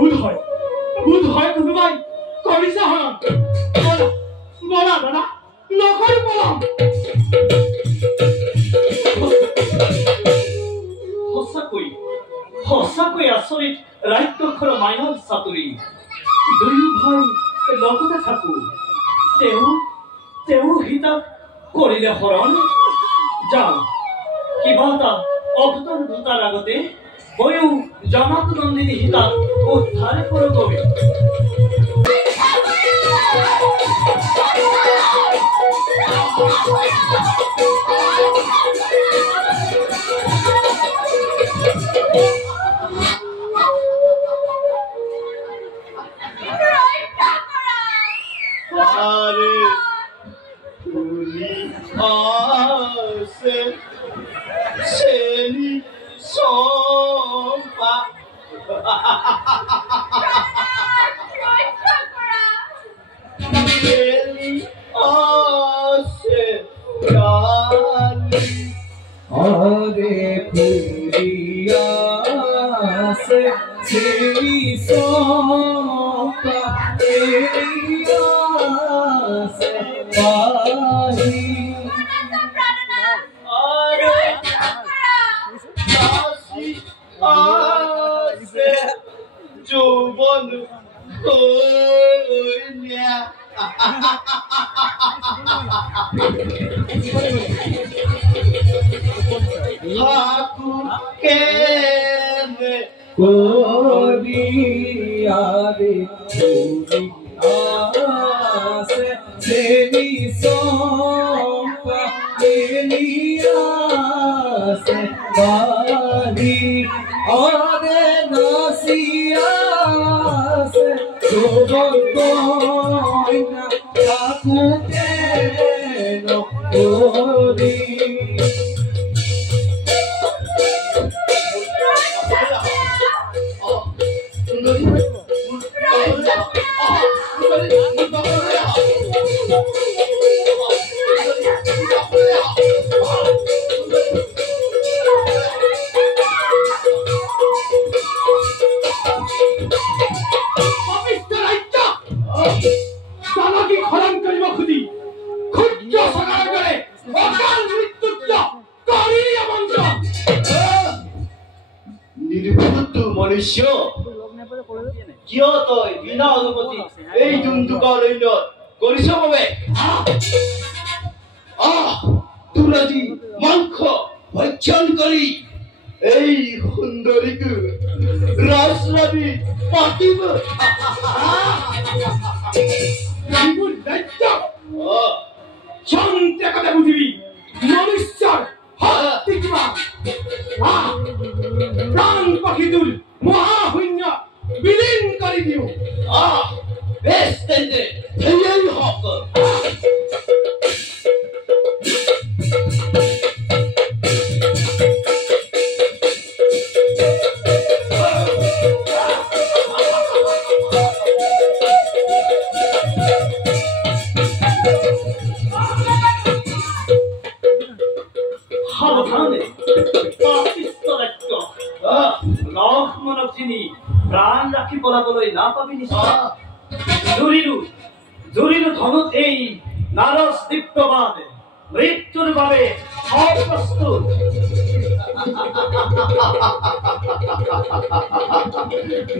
বুধ হয় কোনোবাই কৰিছে হৰণ বলা দাদা নকৰি পলাম সঁচাকৈ আচৰিত ৰাজ্যখনৰ মায়াৰ চাতুৰি দুয়ো ভাই লগতে থাকো তেওঁ হিতাক কৰিলে হৰণ যাওঁ কিবা এটা অঘটন ঘটাৰ আগতে ময়ো জনক নন্দিনী হিতাক উদ্ধাৰ কৰোগৈ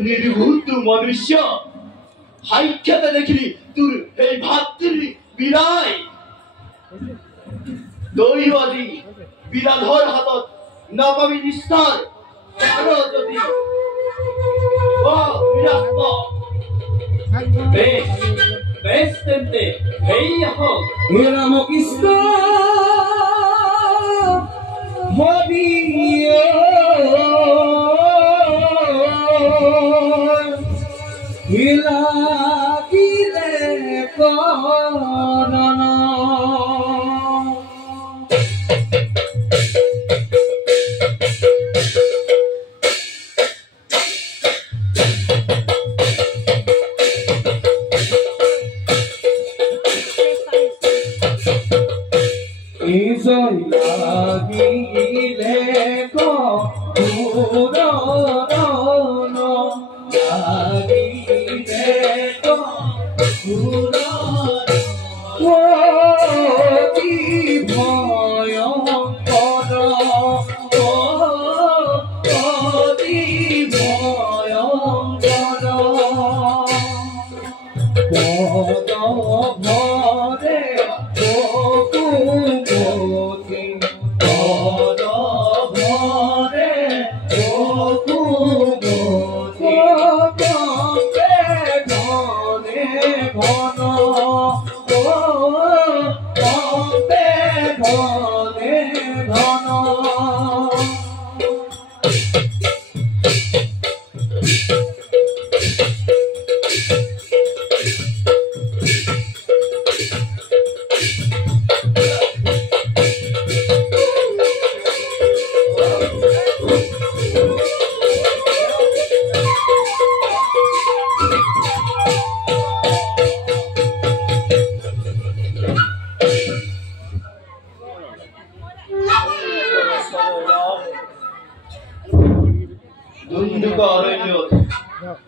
নিৰ্ভূত মনুষ্য হাইখ্যাতে দেখিলি তোৰ এই ভাতৃ বিলাই দৈও আজি বিৰাধৰ হাতত নপাবি নিস্তাৰ আৰু যদি বেশ তেন্তে এই হোক ৰামকৃষ্ণ হৰিয়ে হিলাকিলে কৰণ লাগিলে কৰণ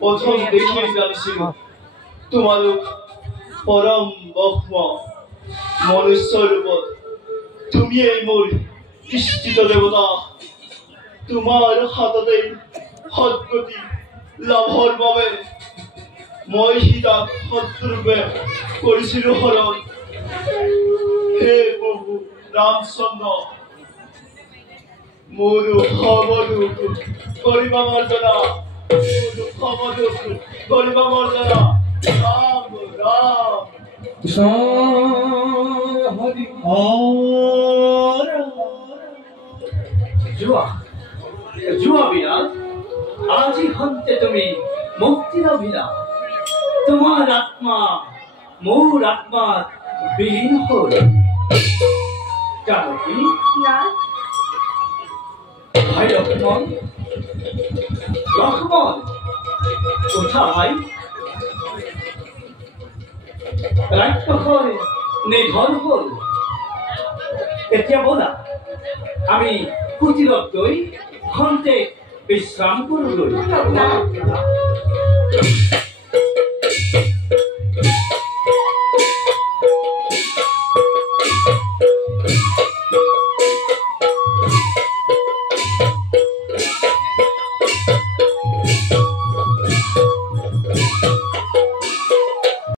প্ৰথম দেখিয়ে জানিছিল তোমালোক পৰম ব্ৰহ্ম মনুষ্য ৰূপত তুমিয়েই মোৰ ইষ্টিত দেৱতা তোমাৰ হাততে সদ্গতি লাভৰ বাবে মই সীতাক শত্ৰুৰূপে কৰিছিলোঁ হৰণ হে প্ৰভু ৰামচন্দ্ৰ মোৰ ভৱদুখ কৰিবা মৰ্দনা গরিবা মর্যাদা রাম রাম হরি জুয়া জুয়া বিরাট আজি হন্তে তুমি মুক্তির অভিলাষ তোমার আত্মা মোর আত্মার বিলীন হল জানো কি ভাই লক্ষ্মণ লক্ষ্মণ কোথায় রাজ্যখন নিধন হল এতিয়া বলা আমি কুটিৰত গৈ খন্তে বিশ্ৰাম কৰোঁ